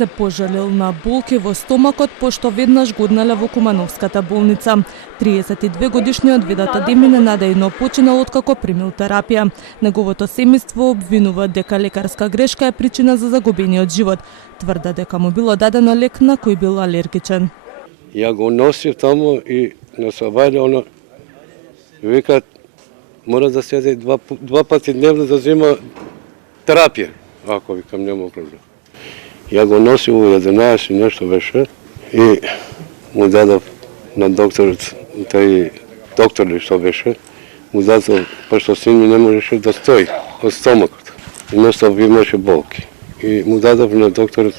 се пожалил на болки во стомакот пошто веднаш го однеле во Кумановската болница. 32-годишниот Видата Деми ненадејно починал откако примил терапија. Неговото семејство обвинува дека лекарска грешка е причина за загубениот живот. Тврда дека му било дадено лек на кој бил алергичен. Ја го носив таму и на Сабајле, викат мора да седе два пати дневно да зема терапија. Ако викам нема проблем. Ја го носив во 11 нешто беше и му дадов на докторот, тој доктор ли што беше, му дадов, пошто син ми не можеше да стои од стомакот. И ностоп имаше болки. И му дадов на докторот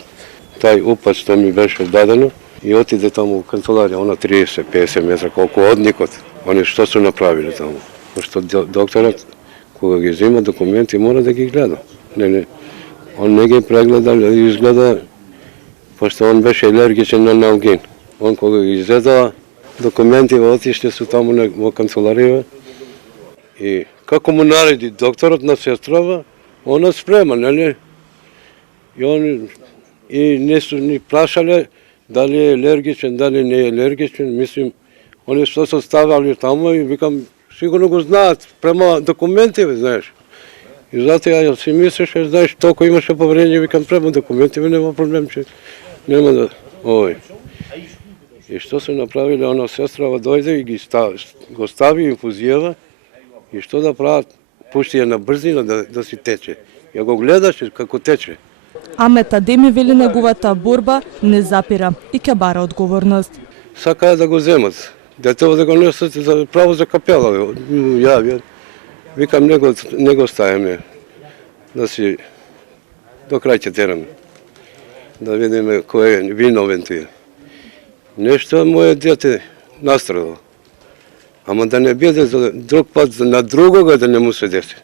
тај упат што ми беше дадено и отиде таму во канцеларија, она 30-50 метра колку од никот. Они што се направиле таму? Пошто докторот кога ги зема документи мора да ги гледа. Он не ги прегледа, изгледа, пошто он беше алергичен на налгин. Он кога ги изгледа документи, отиште се таму во канцеларија и како му нареди докторот на сестрава, она спрема, нели? И он не су ни прашале дали е алергичен, дали не е алергичен, мислим, они што се ставали таму и викам, сигурно го знаат, према документи, знаеш. И затоа ја си мислеше, знаеш, толку имаше повреди, викам, према документи, нема проблем, че нема да... Ој. И што се направиле, она сестрава дојде и го стави инфузијава и што да прават, пушти ја на брзина да си тече. Ја го гледаше како тече. Амет Адеми вели неговата борба не запира и ќе бара одговорност. Сакаа да го земат. Детево да го несат право за капела. Ја викам, не го ставиме. Да си до крај ќе тераме. Да видиме кој е виновен тој. Нешто моје дете настрадало. Ама да не биде за друг пат на другога да не му се деси.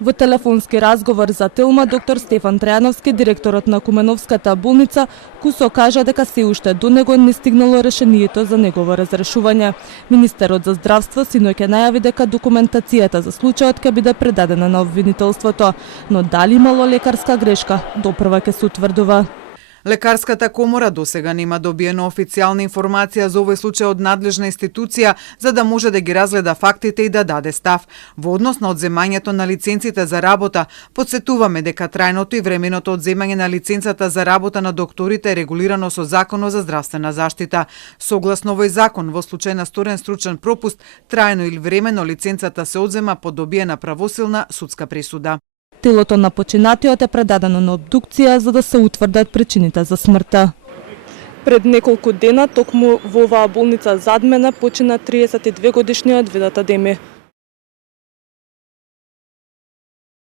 Во телефонски разговор за Телма, доктор Стефан Трајановски, директорот на Кумановската болница, кусо кажа дека се уште до него не стигнало решението за негово разрешување. Министерот за здравство синоќ најави дека документацијата за случајот ќе биде предадена на обвинителството, но дали имало лекарска грешка, допрва ќе се утврдува. Лекарската комора досега нема добиено официјална информација за овој случај од надлежна институција за да може да ги разгледа фактите и да даде став. Во однос на одземањето на лиценците за работа, потсетуваме дека трајното и временото одземање на лиценцата за работа на докторите е регулирано со Законот за здравствена заштита. Согласно овој закон, во случај на сторен стручен пропуст, трајно или времено лиценцата се одзема по добиена правосилна судска пресуда. Телото на починатиот е предадено на обдукција за да се утврдат причините за смртта. Пред неколку дена, токму во оваа болница зад мене, почина 32-годишниот Видата Деми.